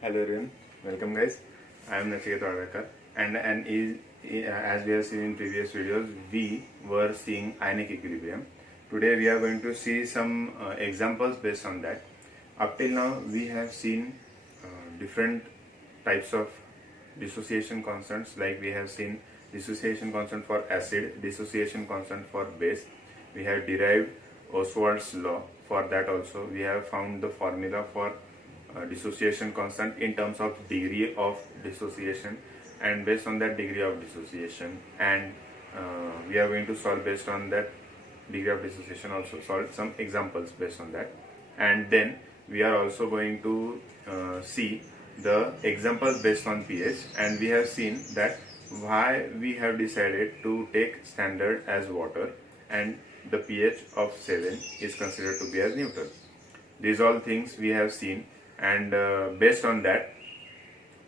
Hello everyone, welcome guys. I am Nachiket Wadekar as we have seen in previous videos, we were seeing ionic equilibrium. Today we are going to see some examples based on that. Up till now we have seen different types of dissociation constants, like we have seen dissociation constant for acid, dissociation constant for base. We have derived Ostwald's law for that also. We have found the formula for dissociation constant in terms of degree of dissociation, and based on that degree of dissociation, and we are going to solve based on that degree of dissociation, also solve some examples based on that. And then we are also going to see the examples based on pH, and we have seen that why we have decided to take standard as water and the pH of 7 is considered to be as neutral. These all things we have seen, and based on that,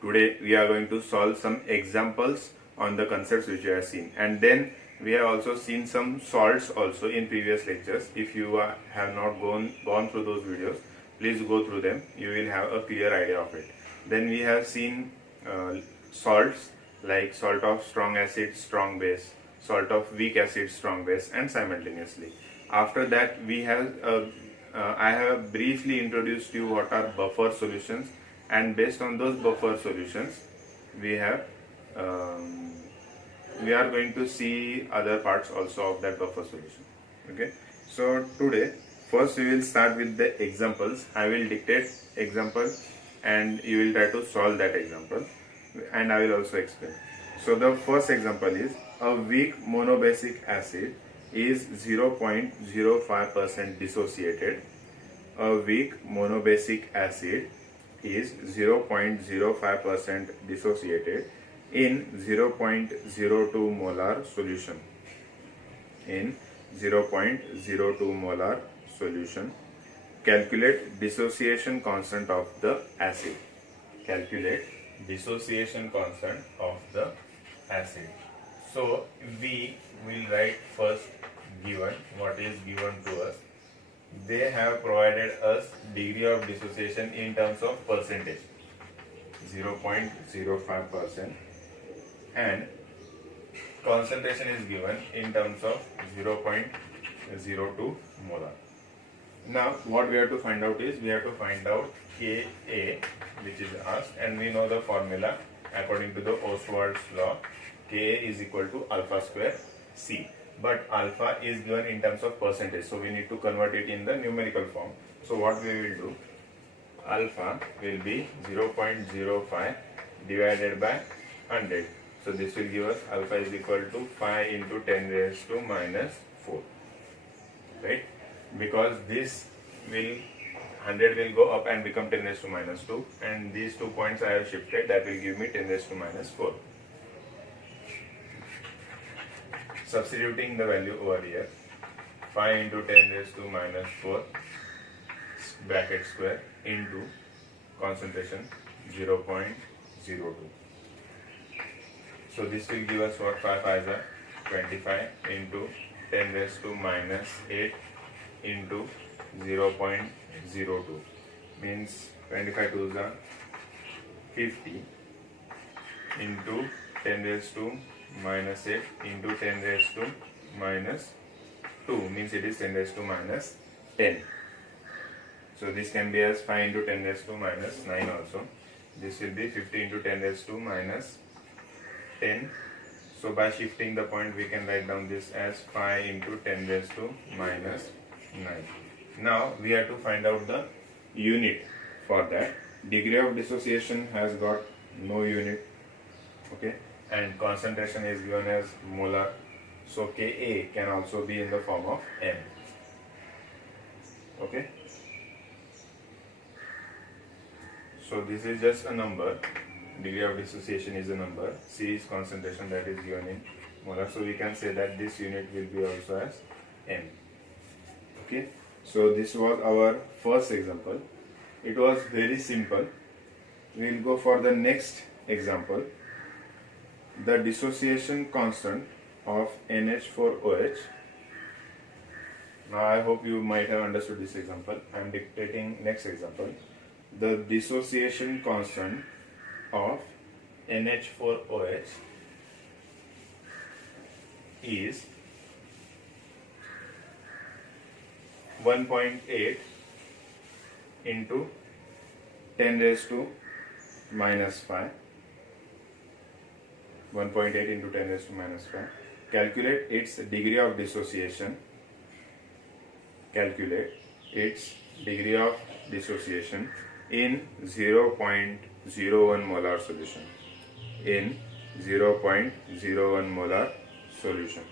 today we are going to solve some examples on the concepts which we have seen. And then we have also seen some salts also in previous lectures. If you have not gone through those videos, please go through them. You will have a clear idea of it. Then we have seen salts like salt of strong acid, strong base, salt of weak acid, strong base, and simultaneously. After that, we have I have briefly introduced you what are buffer solutions, and based on those buffer solutions, we are going to see other parts also of that buffer solution. Okay, so today first we will start with the examples. I will dictate example and you will try to solve that example, and I will also explain. So the first example is a weak monobasic acid is 0.05% dissociated. A weak monobasic acid is 0.05% dissociated in 0.02 molar solution. In 0.02 molar solution, calculate dissociation constant of the acid. Calculate dissociation constant of the acid. So we will write first given, what is given to us. They have provided us degree of dissociation in terms of percentage, 0.05%, and concentration is given in terms of 0.02 molar. Now what we have to find out is, we have to find out Ka, which is asked, and we know the formula according to the Ostwald's law. Ka is equal to alpha square C, but alpha is given in terms of percentage, so we need to convert it in the numerical form. So what we will do, alpha will be 0.05 divided by 100. So this will give us alpha is equal to 5 into 10 raised to minus 4, right? Because this will 100 will go up and become 10 raised to minus 2, and these 2 points I have shifted, that will give me 10 raised to minus 4. Substituting the value over here, 5 into 10 raised to minus 4 bracket square into concentration 0.02. So this will give us what? 5 5s are 25 into 10 raised to minus 8 into 0.02, means 25 2s are 50 into 10 raised to minus 8 into 10 raised to minus 2, means it is 10 raised to minus 10. So this can be as 5 into 10 raised to minus 9 also. This will be 50 into 10 raised to minus 10. So by shifting the point, we can write down this as 5 into 10 raised to minus 9. Now we have to find out the unit for that. Degree of dissociation has got no unit, okay, and concentration is given as molar. So Ka can also be in the form of m. Okay. So this is just a number. Degree of dissociation is a number. C is concentration, that is given in molar. So we can say that this unit will be also as m. Okay. So this was our first example. It was very simple. We will go for the next example. The dissociation constant of NH4OH. Now I hope you might have understood this example. I am dictating next example. the dissociation constant of NH4OH is 1.8 into 10 raised to minus 5. 1.8 into 10 raised to minus 5. Calculate its degree of dissociation. Calculate its degree of dissociation in 0.01 molar solution. In 0.01 molar solution.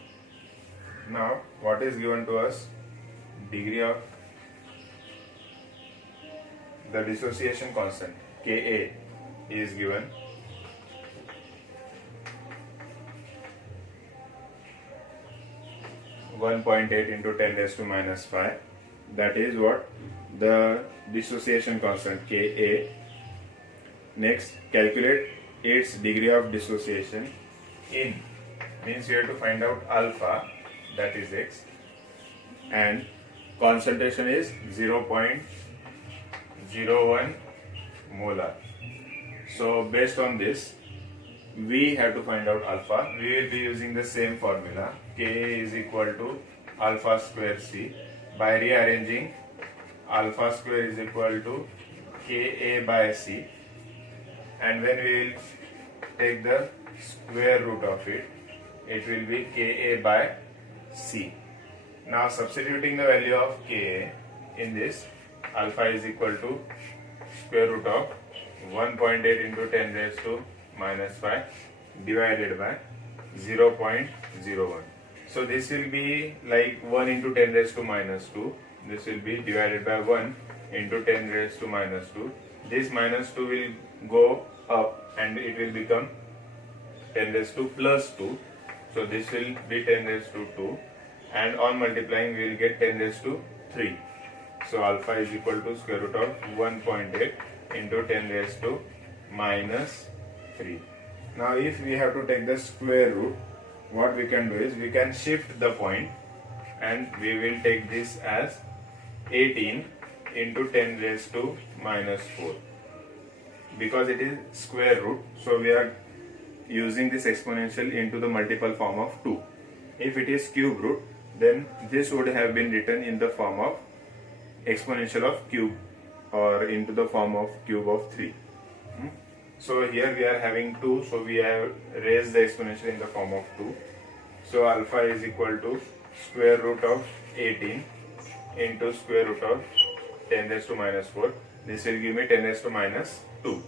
Now, what is given to us? Degree of the dissociation constant Ka is given 1.8 into 10 raised to minus 5. That is what the dissociation constant Ka. Next, calculate its degree of dissociation in, means we have to find out alpha, that is x, and concentration is 0.01 molar. So based on this, we have to find out alpha. We will be using the same formula, Ka is equal to alpha square C. By rearranging, alpha square is equal to Ka by C, and when we will take the square root of it, it will be Ka by C. Now substituting the value of Ka in this, alpha is equal to square root of 1.8 into 10 raised to minus 5 divided by 0.01. So this will be like 1 into 10 raised to minus 2. This will be divided by 1 into 10 raised to minus 2. This minus 2 will go up and it will become 10 raised to plus 2. So this will be 10 raised to 2. And on multiplying we will get 10 raised to 3. So alpha is equal to square root of 1.8 into 10 raised to minus 3. Now if we have to take the square root, what we can do is we can shift the point and we will take this as 18 into 10 raised to minus 4. Because it is square root, so we are using this exponential into the multiple form of 2. If it is cube root, then this would have been written in the form of exponential of cube or into the form of cube of 3. So here we are having 2, so we have raised the exponential in the form of 2. So alpha is equal to square root of 18 into square root of 10 raised to minus 4. This will give me 10 raised to minus 2.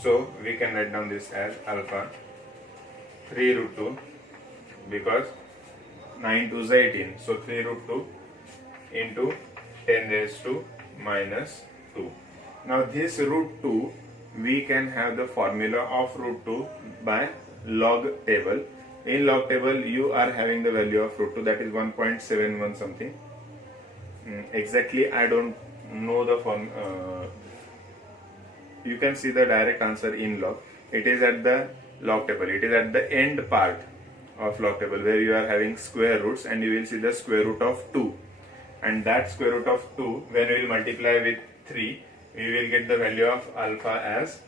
So we can write down this as alpha 3 root 2, because 9 2 is 18. So 3 root 2 into 10 raised to minus 2. Now this root 2, we can have the formula of root 2 by log table. In log table you are having the value of root 2, that is 1.71 something. Exactly I don't know the form. You can see the direct answer in log. It is at the log table. It is at the end part of log table where you are having square roots, and you will see the square root of 2. And that square root of 2, when we will multiply with 3, we will get the value of alpha as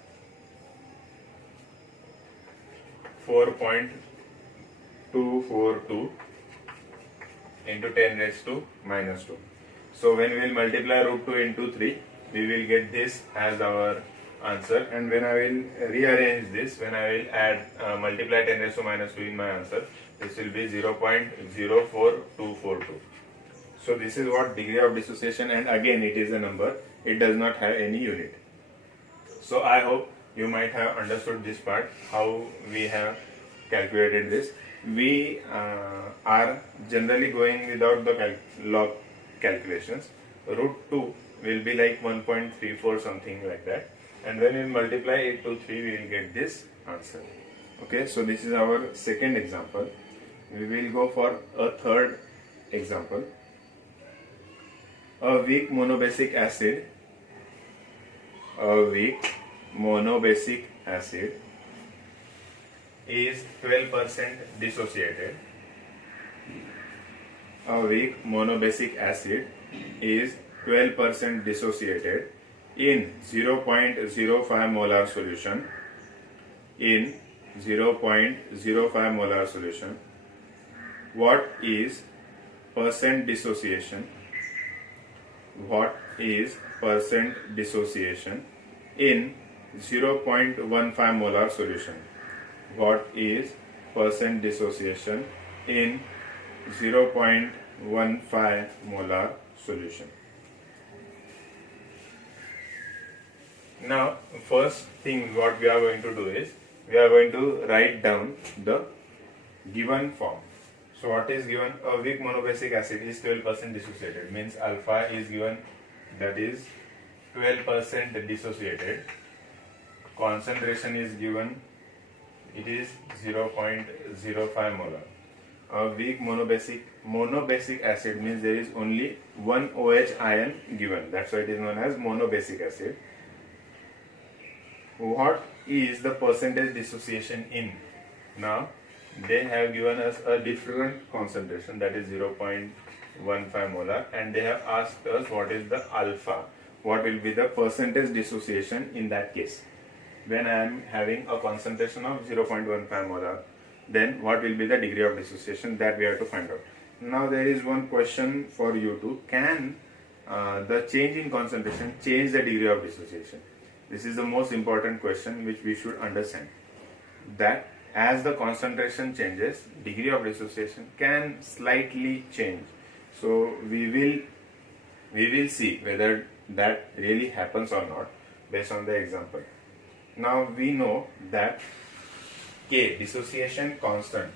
4.242 into 10 raised to minus 2. So when we will multiply root 2 into 3, we will get this as our answer. And when I will rearrange this, when I will add multiply 10 raised to minus 2 in my answer, this will be 0.04242. So this is what degree of dissociation, and again it is a number, it does not have any unit. So I hope you might have understood this part, how we have calculated this. We are generally going without the log calculations. Root 2 will be like 1.34 something like that, and when we multiply it to 3, we will get this answer. Okay, so this is our second example. We will go for a third example. A weak monobasic acid is 12% dissociated. A weak monobasic acid is 12% dissociated in 0.05 molar solution, in 0.05 molar solution, what is percent dissociation? What is percent dissociation in 0.15 molar solution? What is percent dissociation in 0.15 molar solution? Now, first thing what we are going to do is, we are going to write down the given form. So what is given? A weak monobasic acid is 12% dissociated, means alpha is given, that is 12% dissociated. Concentration is given, it is 0.05 molar. A weak monobasic acid means there is only one OH ion given, that's why it is known as monobasic acid. What is the percentage dissociation in? Now they have given us a different concentration, that is 0.15 molar, and they have asked us what is the alpha, what will be the percentage dissociation in that case. When I am having a concentration of 0.15 molar, then what will be the degree of dissociation, that we have to find out. Now there is one question for you too: can the change in concentration change the degree of dissociation? This is the most important question which we should understand, that as the concentration changes, degree of dissociation can slightly change. So we will see whether that really happens or not based on the example. Now we know that K, dissociation constant,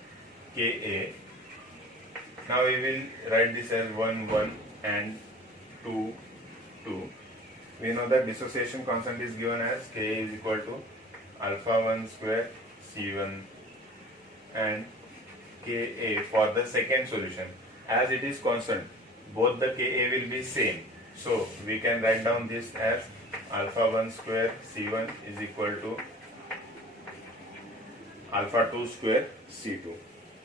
Ka. Now we will write this as 1, 1 and 2, 2. We know that dissociation constant is given as Ka is equal to alpha 1 square C1 and Ka for the second solution. As it is constant, both the Ka will be same. So we can write down this as alpha 1 square C1 is equal to alpha 2 square C2.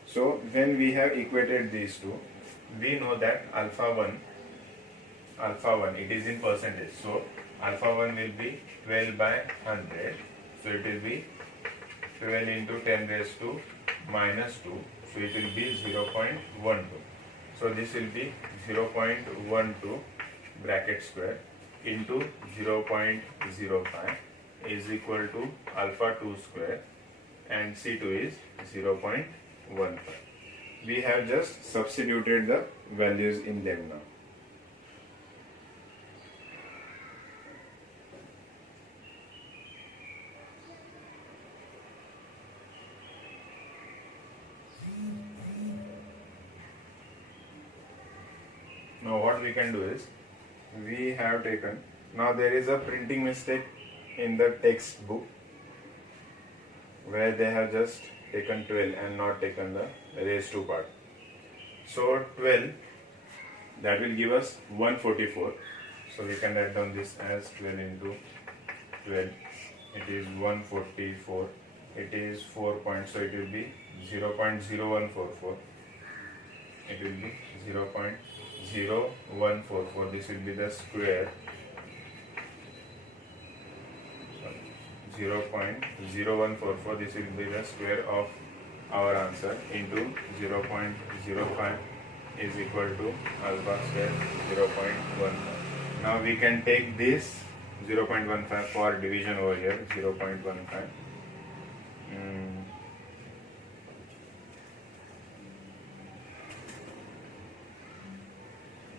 So when we have equated these two, we know that alpha 1 it is in percentage, so alpha 1 will be 12 by 100, so it will be 12 into 10 raised to minus 2, so it will be 0.12. So this will be 0.12 bracket square into 0.05 is equal to alpha 2 square, and C2 is 0.15. We have just substituted the values in them now. Now what we can do is, we have taken, now there is a printing mistake in the textbook where they have just taken 12 and not taken the raised to part. So 12, that will give us 144. So we can write down this as 12 into 12. It is 144. It is 4 points, so it will be 0.0144. It will be 0.0144. This will be the square. 0.0144. This will be the square of our answer into 0.05 is equal to alpha square 0.15. Now we can take this 0.15 for division over here, 0.15.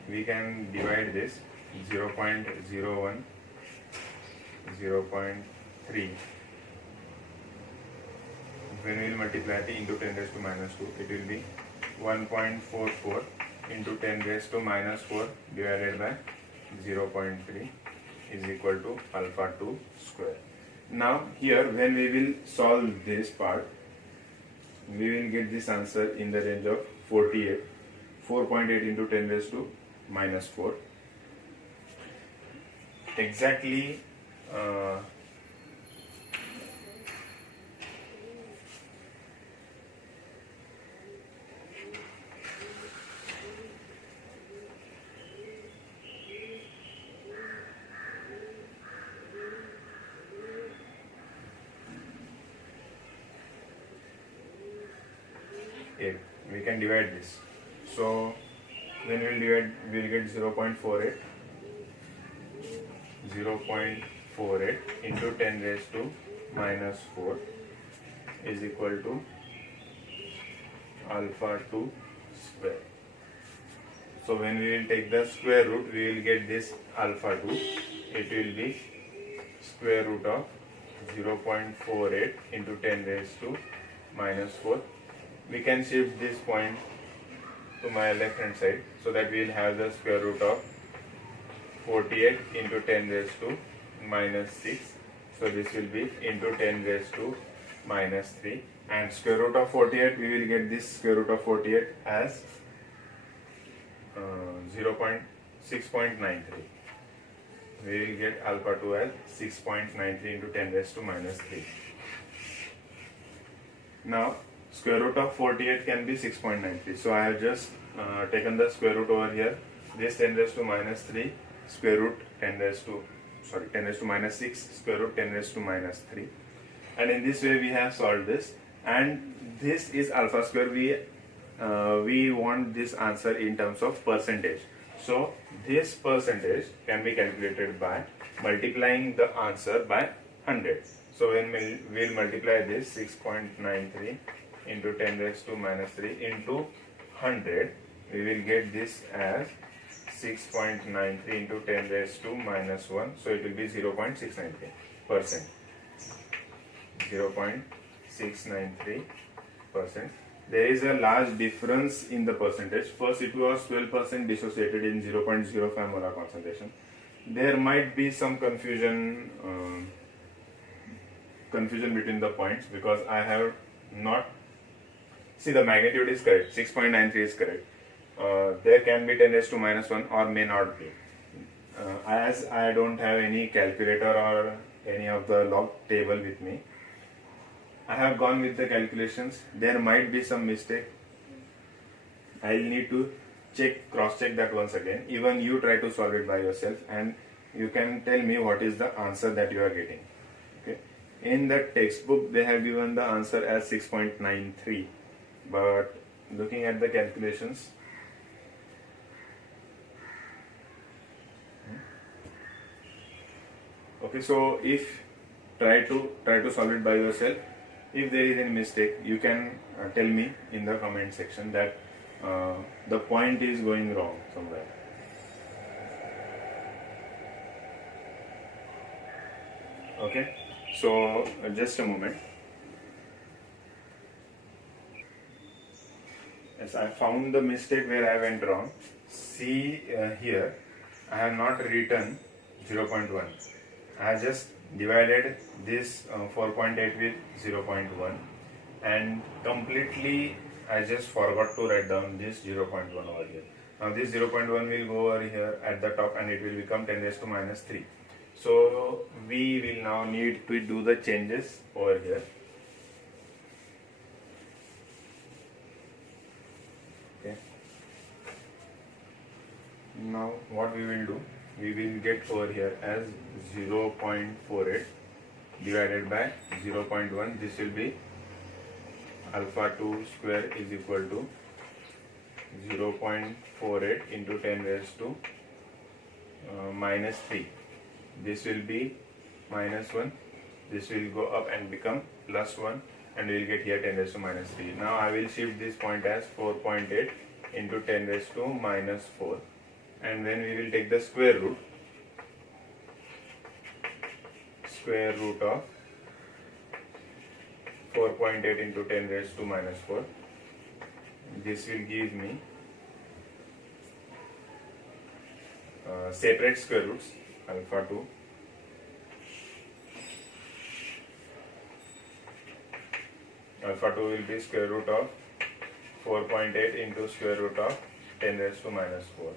We can divide this 0.01, 0.3. When we will multiply it into 10 raised to minus 2, it will be 1.44 into 10 raised to minus 4 divided by 0.3 is equal to alpha 2 square. Now here when we will solve this part, we will get this answer in the range of 48. 4.8 into 10 raised to minus 4. Exactly 0.8. We can divide this. So when we'll divide, we'll get 0.48. 0.48 into 10 raised to minus 4 is equal to alpha 2 square. So when we will take the square root, we will get this alpha 2. It will be square root of 0.48 into 10 raised to minus 4. We can shift this point to my left hand side so that we will have the square root of 48 into 10 raised to minus 6. So this will be into 10 raised to minus 3. And square root of 48, we will get this square root of 48 as 6.93. We will get alpha 2 as 6.93 into 10 raised to minus 3. Now square root of 48 can be 6.93. So I have just taken the square root over here. This 10 raised to minus 3 square root 10 raised to minus 6 square root 10 raised to minus 3. And in this way we have solved this. And this is alpha square. We want this answer in terms of percentage. So this percentage can be calculated by multiplying the answer by 100. So when we'll multiply this 6.93 into 10 raised to minus 3 into 100, we will get this as 6.93 into 10 raised to minus 1. So it will be 0.693%. 0.693%. There is a large difference in the percentage. First it was 12% dissociated in 0.05 molar concentration. There might be some confusion between the points because I have not, see, the magnitude is correct, 6.93 is correct. There can be 10 raised to minus 1 or may not be. As I don't have any calculator or any of the log table with me, I have gone with the calculations. There might be some mistake. I'll need to cross check that once again. Even you try to solve it by yourself and you can tell me what is the answer that you are getting. Okay. In the textbook they have given the answer as 6.93, but looking at the calculations, okay, so if try to solve it by yourself. If there is any mistake, you can tell me in the comment section that the point is going wrong somewhere. Okay, so just a moment. Yes, I found the mistake where I went wrong. See here, I have not written 0.1. I have just divided this 4.8 with 0.1 and completely I just forgot to write down this 0.1 over here. Now this 0.1 will go over here at the top and it will become 10 raised to minus 3. So we will now need to do the changes over here. Okay. Now what we will do, we will get over here as 0.48 divided by 0.1. This will be alpha 2 square is equal to 0.48 into 10 raised to minus 3. This will be minus 1. This will go up and become plus 1 and we will get here 10 raised to minus 3. Now I will shift this point as 4.8 into 10 raised to minus 4. And then we will take the square root of 4.8 into 10 raised to minus 4. This will give me separate square roots, alpha 2 will be square root of 4.8 into square root of 10 raised to minus 4.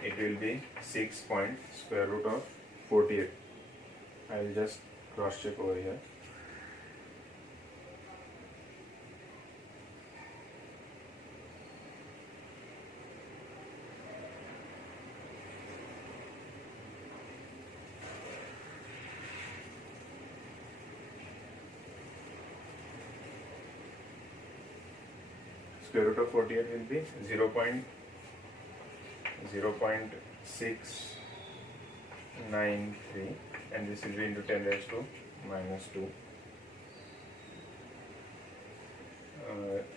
It will be 6 point square root of 48. I will just cross check over here. square root of 48 will be 0.693, and this will be into 10 raised to minus 2.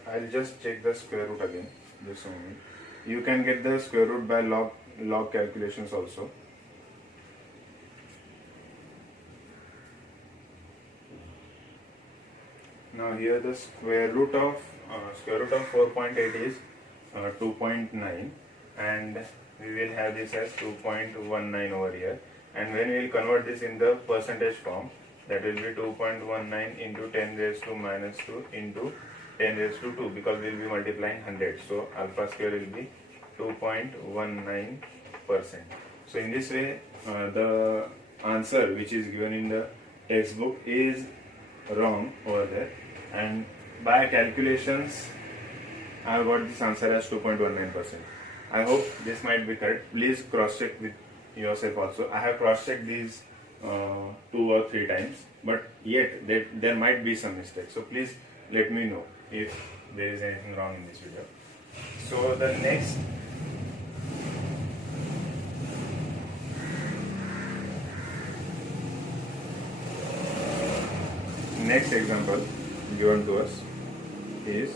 I'll just check the square root again, just a moment. You can get the square root by log calculations also. Now here the square root of 4.8 is 2.9, and we will have this as 2.19 over here, and when we will convert this in the percentage form, that will be 2.19 into 10 raised to minus 2 into 10 raised to 2, because we will be multiplying 100, so alpha square will be 2.19%. So in this way the answer which is given in the textbook is wrong over there, and by calculations I have got this answer as 2.19%. I hope this might be correct. Please cross check with yourself also. I have cross checked these 2 or 3 times, but yet there might be some mistakes, so please let me know if there is anything wrong in this video. So the next example given to us is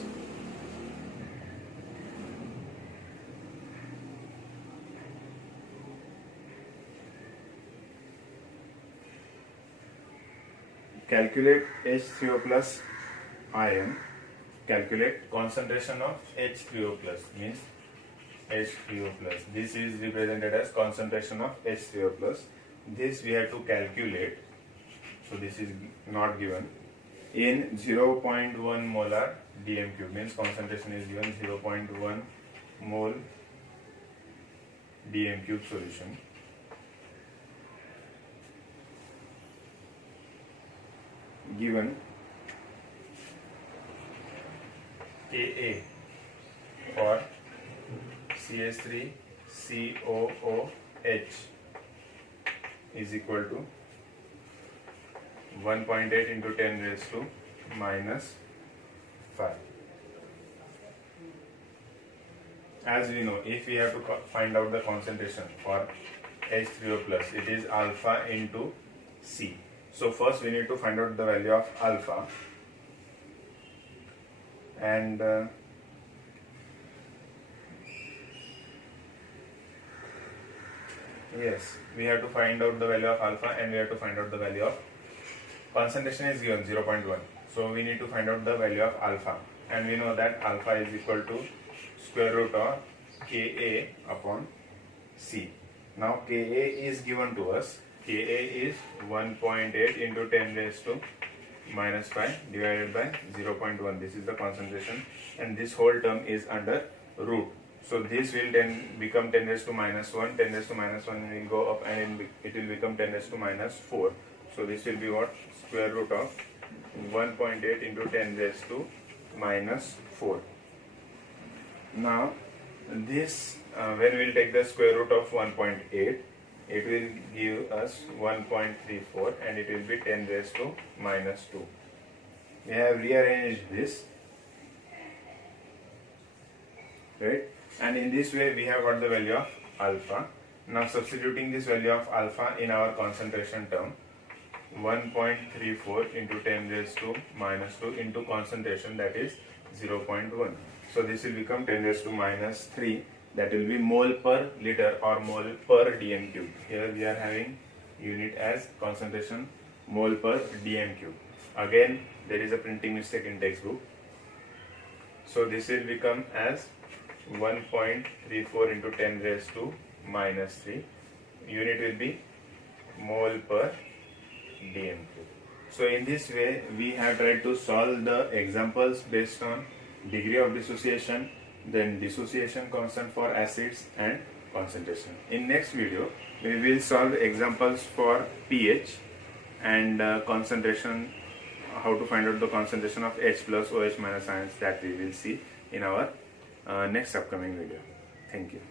calculate H3O plus ion. Calculate concentration of H3O plus, means H3O plus. This is represented as concentration of H3O plus. This we have to calculate, so this is not given, in 0.1 molar dm cube, means concentration is given 0.1 mole dm cube solution. Given Ka for CH3COOH is equal to 1.8 into 10 raised to minus 5. As we know, if we have to find out the concentration for H3O plus, it is alpha into C. So first we need to find out the value of alpha, and yes, we have to find out the value of alpha, and we have to find out the value of concentration is given 0.1. So we need to find out the value of alpha, and we know that alpha is equal to square root of Ka upon C. Now Ka is given to us. Ka is 1.8 into 10 raised to minus 5 divided by 0.1. This is the concentration, and this whole term is under root. So this will then become 10 raised to minus 1. 10 raised to minus 1 will go up, and it will become 10 raised to minus 4. So this will be what? Square root of 1.8 into 10 raised to minus 4. Now this when we will take the square root of 1.8, it will give us 1.34, and it will be 10 raised to minus 2. We have rearranged this, right? And in this way we have got the value of alpha. Now substituting this value of alpha in our concentration term, 1.34 into 10 raised to minus 2 into concentration, that is 0.1. So this will become 10 raised to minus 3, that will be mole per liter or mole per dm cube. Here we are having unit as concentration mole per dm cube. Again there is a printing mistake in textbook. So this will become as 1.34 into 10 raised to minus 3. Unit will be mole per dm cube. So in this way we have tried to solve the examples based on degree of dissociation, then dissociation constant for acids, and concentration. In next video we will solve examples for pH and concentration, how to find out the concentration of H plus OH minus ions, that we will see in our next upcoming video. Thank you.